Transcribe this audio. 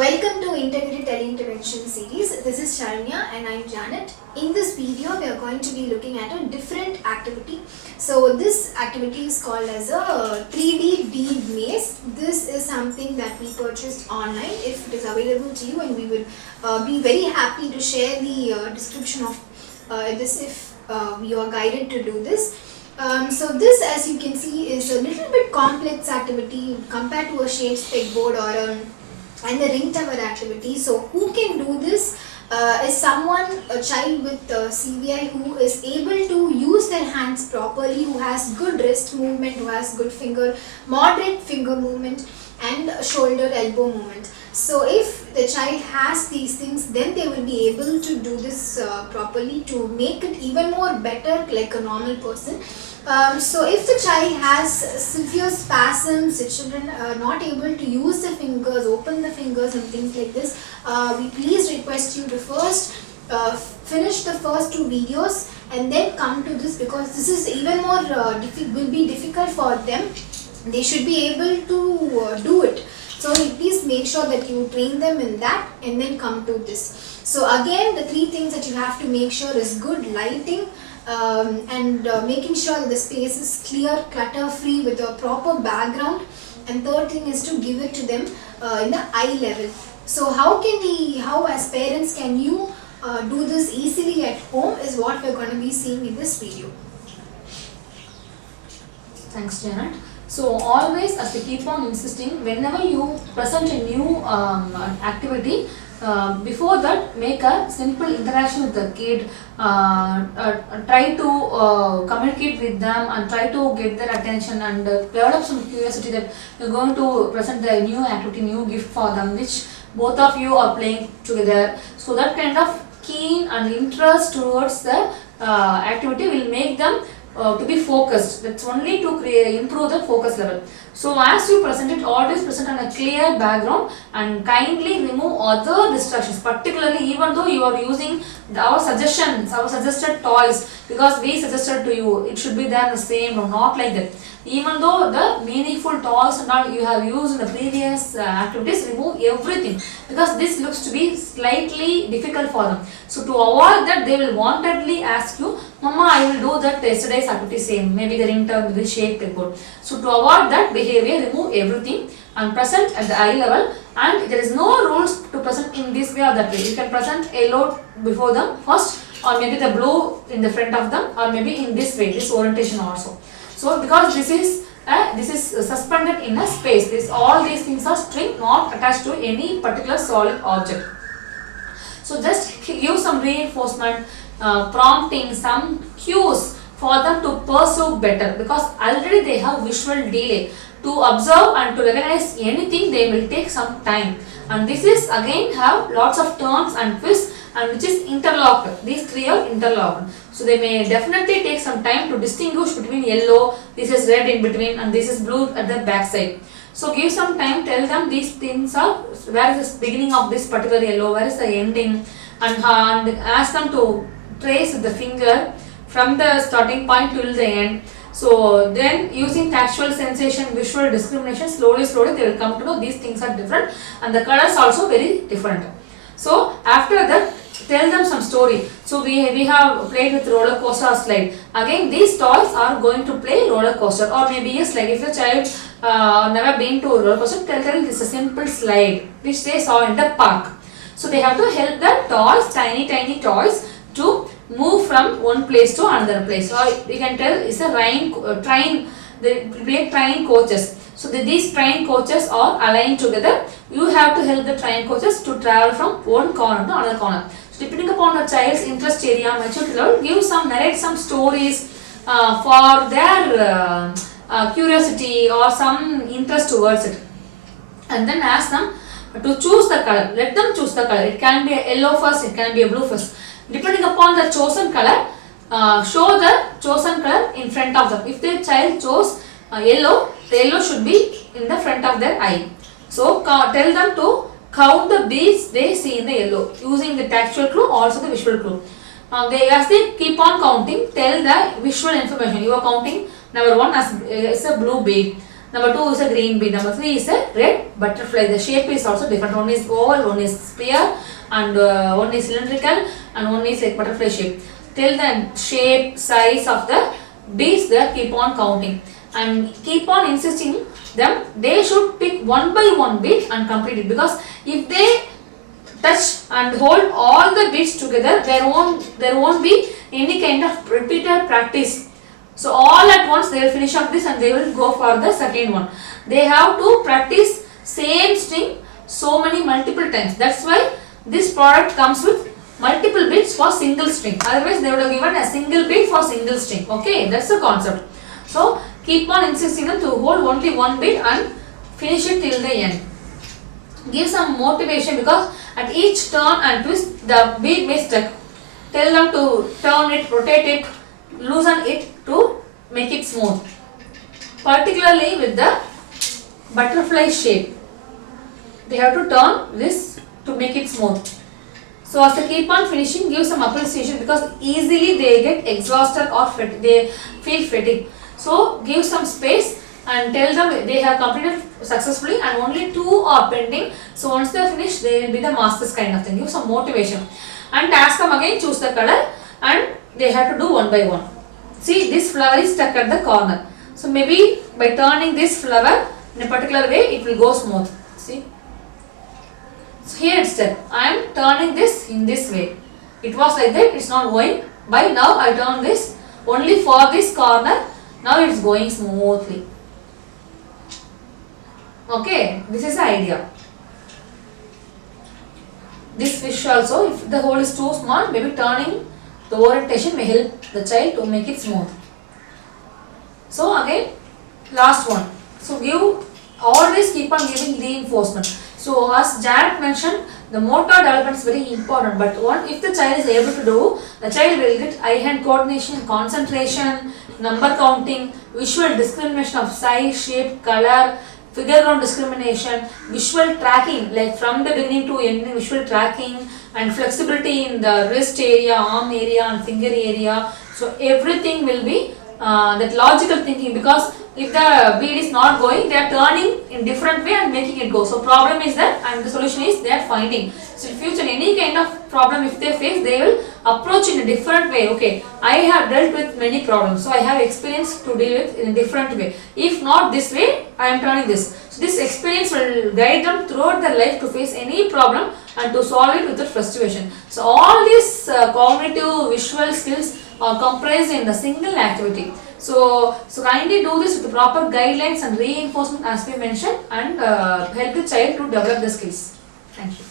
Welcome to Integrated Teleintervention series. This is Sharanya and I'm Janet. In this video, we are going to be looking at a different activity. So this activity is called as a 3D bead maze. This is something that we purchased online. If it is available to you, and we will be very happy to share the description of this if you are guided to do this. So this, as you can see, is a little bit complex activity compared to a shaped pegboard or and the ring tower activity. So who can do this is someone, a child with CVI, who is able to use their hands properly, who has good wrist movement, who has good moderate finger movement and shoulder elbow movement. So if the child has these things, then they will be able to do this properly to make it even more better like a normal person. So if the child has severe spasms, the children are not able to use the fingers, open the fingers and things like this, we please request you to first finish the first two videos and then come to this, because this is even more will be difficult for them. They should be able to do it. So please make sure that you train them in that and then come to this. So again, the three things that you have to make sure is good lighting, and making sure that the space is clear, clutter free with a proper background, and third thing is to give it to them in the eye level. So how as parents can you do this easily at home is what we're going to be seeing in this video. Thanks, Janet. So always, as we keep on insisting, whenever you present a new activity, before that, make a simple interaction with the kid, try to communicate with them and try to get their attention and develop some curiosity that you're going to present the new activity, new gift for them, which both of you are playing together. So that kind of keen and interest towards the activity will make them to be focused. That's only to improve the focus level. So as you present it, always present on a clear background and kindly remove other distractions, particularly even though you are using our suggestions, our suggested toys, because we suggested to you, it should be there in the same room, not like that. Even though the meaningful toys and all you have used in the previous activities, remove everything, because this looks to be slightly difficult for them. So to avoid that, they will wantedly ask you, Mama, I will do that yesterday's activity same, maybe the ring turn, the shape pegboard. So to avoid that behavior, remove everything and present at the eye level, and there is no rules to present in this way or that way. You can present yellow before them first, or maybe the blue in the front of them, or maybe in this way, this orientation also. So because this is suspended in a space, all these things are string, not attached to any particular solid object. So just give some reinforcement, prompting, some cues for them to pursue better, because already they have visual delay. To observe and to recognize anything, they will take some time, and this is again have lots of turns and twists, and which is interlocked. These three are interlocked, so they may definitely take some time to distinguish between yellow, this is red in between, and this is blue at the back side. So give some time, tell them these things are, where is the beginning of this particular yellow, where is the ending, and ask them to trace with the finger from the starting point till the end. So then, using tactual sensation, visual discrimination, slowly they will come to know these things are different, and the colors also very different. So after that, tell them some story. So we have played with roller coaster or slide. Again, these toys are going to play roller coaster or maybe a slide. If the child never been to roller coaster, tell them this is a simple slide which they saw in the park. So they have to help the toys, tiny toys, to move from one place to another place. Or we can tell it's a train. They play train coaches. So these train coaches are aligned together. You have to help the train coaches to travel from one corner to another corner. So depending upon a child's interest area, maturity level, narrate some stories for their curiosity or some interest towards it, and then ask them to choose the color. Let them choose the color. It can be a yellow first, it can be a blue first. Depending upon the chosen color, show the chosen color in front of them. If the child chose yellow, the yellow should be in the front of their eye. So tell them to count the beads they see in the yellow using the tactual clue, also the visual clue. As they keep on counting, tell the visual information. You are counting number 1 as a blue bead. Number 2 is a green bean. Number 3 is a red butterfly. The shape is also different. One is oval, one is sphere, and one is cylindrical, and one is like butterfly shape. Tell the shape, size of the beads. They keep on counting and keep on insisting them. They should pick one by one bead and complete it, because if they touch and hold all the beads together, there won't be any kind of repeated practice. So all at once they will finish up this and they will go for the second one. They have to practice same string so many multiple times. That's why this product comes with multiple beads for single string. Otherwise they would have given a single bead for single string. Okay, that's the concept. So keep on insisting them to hold only one bead and finish it till the end. Give some motivation, because at each turn and twist the bead may stuck. Tell them to turn it, rotate it, loosen it to make it smooth. Particularly with the butterfly shape, they have to turn this to make it smooth. So as they keep on finishing, give some appreciation, because easily they get exhausted or they feel fatigue. So give some space and tell them they have completed successfully and only 2 are pending. So once they are finished, they will be the masters kind of thing. Give some motivation and ask them again, choose the color, and they have to do one by one. See, this flower is stuck at the corner. So maybe by turning this flower in a particular way, it will go smooth. See. So here it's stuck. I am turning this in this way. It was like that, it's not going. By now I turn this only for this corner. Now it's going smoothly. Okay, this is the idea. This fish also, if the hole is too small, maybe turning the orientation may help the child to make it smooth. So again, last one. So always keep on giving reinforcement. So as Janet mentioned, the motor development is very important. But if the child is able to do, the child will get eye-hand coordination, concentration, number counting, visual discrimination of size, shape, color, figure ground discrimination, visual tracking, like from the beginning to ending, visual tracking, and flexibility in the wrist area, arm area, and finger area. So everything will be that logical thinking, because if the bead is not going, they are turning in different way and making it go. So problem is that, and the solution is they are finding. So in future, any kind of problem if they face, they will approach in a different way. Okay, I have dealt with many problems, so I have experience to deal with in a different way. If not this way, I am turning this. So this experience will guide them throughout their life to face any problem and to solve it without frustration. So all these cognitive visual skills are comprised in the single activity. So kindly do this with the proper guidelines and reinforcement as we mentioned, and help the child to develop the skills. Thank you.